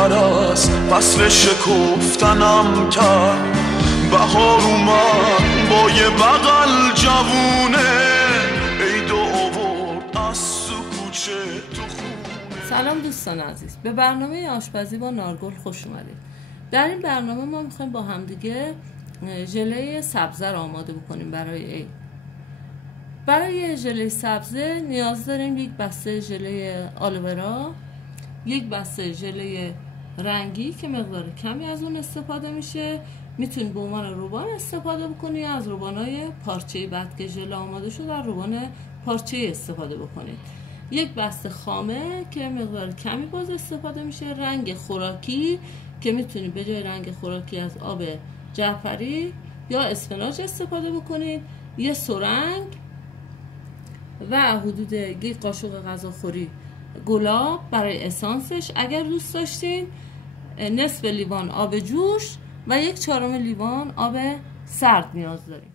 زودتر از فصل شکفتنم کرد. بهار اومد با یه بغل جوونه، عید آورد از تو کوچه تو خونه. سلام دوستان عزیز، به برنامه آشپزی با نارگل خوش اومدید. در این برنامه ما میخوایم با همدیگه ژله سبزه رو آماده بکنیم برای عید. برای ژله سبزه نیاز داریم یک بسته ژله آلوورا، یک بسته ژله رنگی که مقدار کمی از اون استفاده میشه. میتونید به عنوان روبان استفاده بکنید یا از روبانای پارچه‌ای، بعد که ژله آماده شد در روبان پارچه‌ای استفاده بکنید. یک بسته خامه که مقدار کمی باز استفاده میشه. رنگ خوراکی که میتونید به جای رنگ خوراکی از آب جعفری یا اسفناج استفاده بکنید. یه سرنگ و حدود یک قاشق غذاخوری گلاب برای اسانسش. اگر دوست داشتین نصف لیوان آب جوش و یک چهارم لیوان آب سرد نیاز داریم.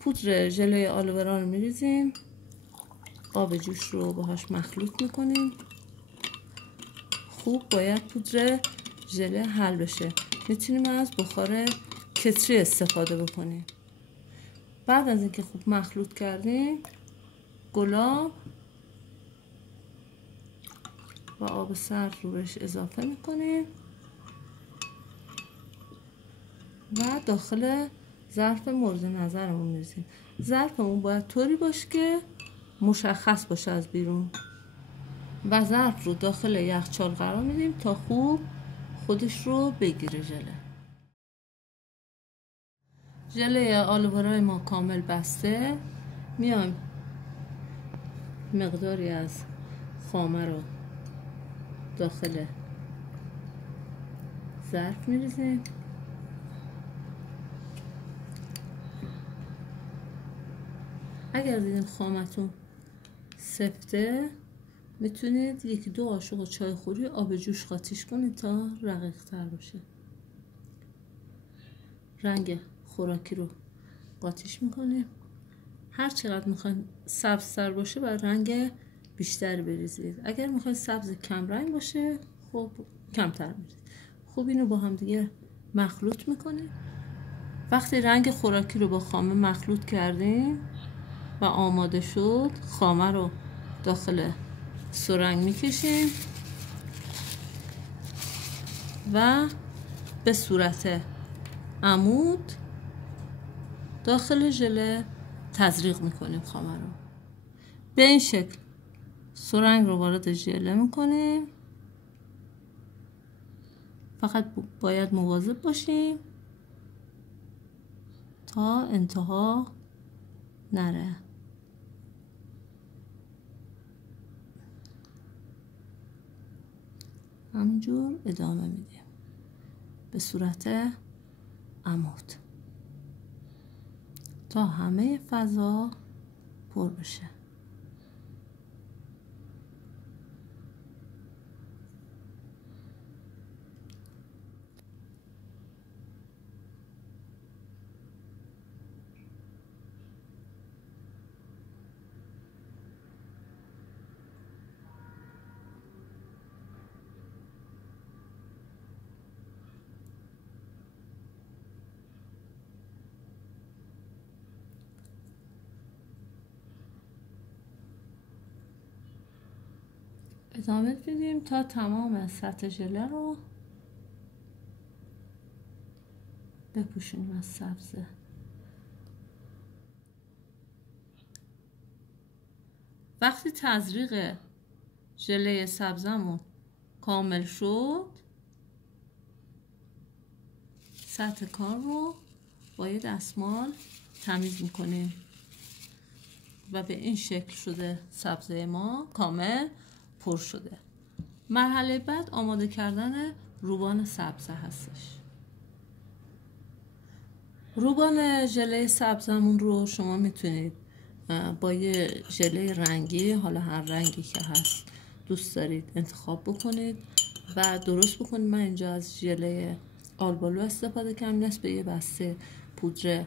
پودر ژله آلوورا رو میریزیم، آب جوش رو باهاش مخلوط میکنیم. خوب باید پودر ژله حل بشه. میتونیم از بخار کتری استفاده بکنیم. بعد از اینکه خوب مخلوط کردیم، گلاب و آب سرد رو بهش اضافه میکنیم و داخل ظرف مورد نظرمون میریزیم. ظرفمون باید طوری باشه که مشخص باشه از بیرون و ظرف رو داخل یخچال قرار میدیم تا خوب خودش رو بگیره. ژله آلوورای ما کامل بسته. میایم مقداری از خامه رو داخل ظرف میریزیم. اگر دیدین خامتون سفته میتونید یکی دو قاشق چای خوری آب جوش قاطیش کنید تا رقیق تر باشه. رنگ خوراکی رو قاطیش میکنیم. هر چقدر میخواین سبز تر باشه باید رنگ بیشتر بریزید. اگر میخواین سبز کم رنگ باشه خب کمتر میریزید. خوب اینو با هم دیگه مخلوط میکنیم. وقتی رنگ خوراکی رو با خامه مخلوط کردیم و آماده شد، خامه رو داخل سرنگ میکشیم و به صورت عمود داخل ژله تزریق میکنیم. خامه رو به این شکل سرنگ رو وارد ژله میکنیم. فقط باید مواظب باشیم تا انتها نره. همینجور ادامه میدیم به صورت عمود تا همه فضا پر بشه. ادامه بدیم تا تمام سطح ژله رو بپوشونیم از سبزه. وقتی تزریق ژله سبزمون کامل شد، سطح کار رو با یه دستمال تمیز میکنیم و به این شکل شده سبزه ما کامل پر شده. مرحله بعد آماده کردن روبان سبزه هستش. روبان ژله سبزمون رو شما میتونید با یه ژله رنگی، حالا هر رنگی که هست دوست دارید انتخاب بکنید و درست بکنید. من اینجا از ژله آلبالو استفاده کردم. نصف یه بسته پودر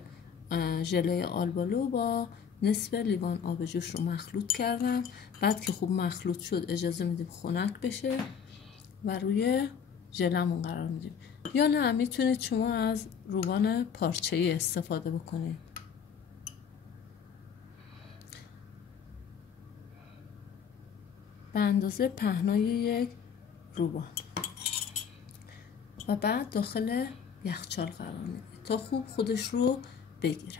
ژله آلبالو با نصف لیوان آب جوش رو مخلوط کردم. بعد که خوب مخلوط شد اجازه میدیم خنک بشه و روی ژلمون قرار میدیم، یا نه میتونید شما از روغن پارچه‌ای استفاده بکنید. به اندازه پهنای یک روغن و بعد داخل یخچال قرار میدید تا خوب خودش رو بگیره.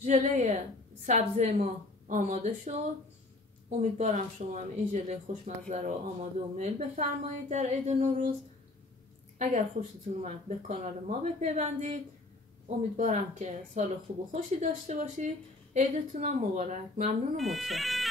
ژله سبزی ما آماده شد. امیدوارم شما هم این ژله خوشمزه رو آماده و میل بفرمایید در عید نوروز. اگر خوشتون اومد به کانال ما بپیوندید. امیدوارم که سال خوب و خوشی داشته باشید. عیدتون هم مبارک. ممنون و متشکرم.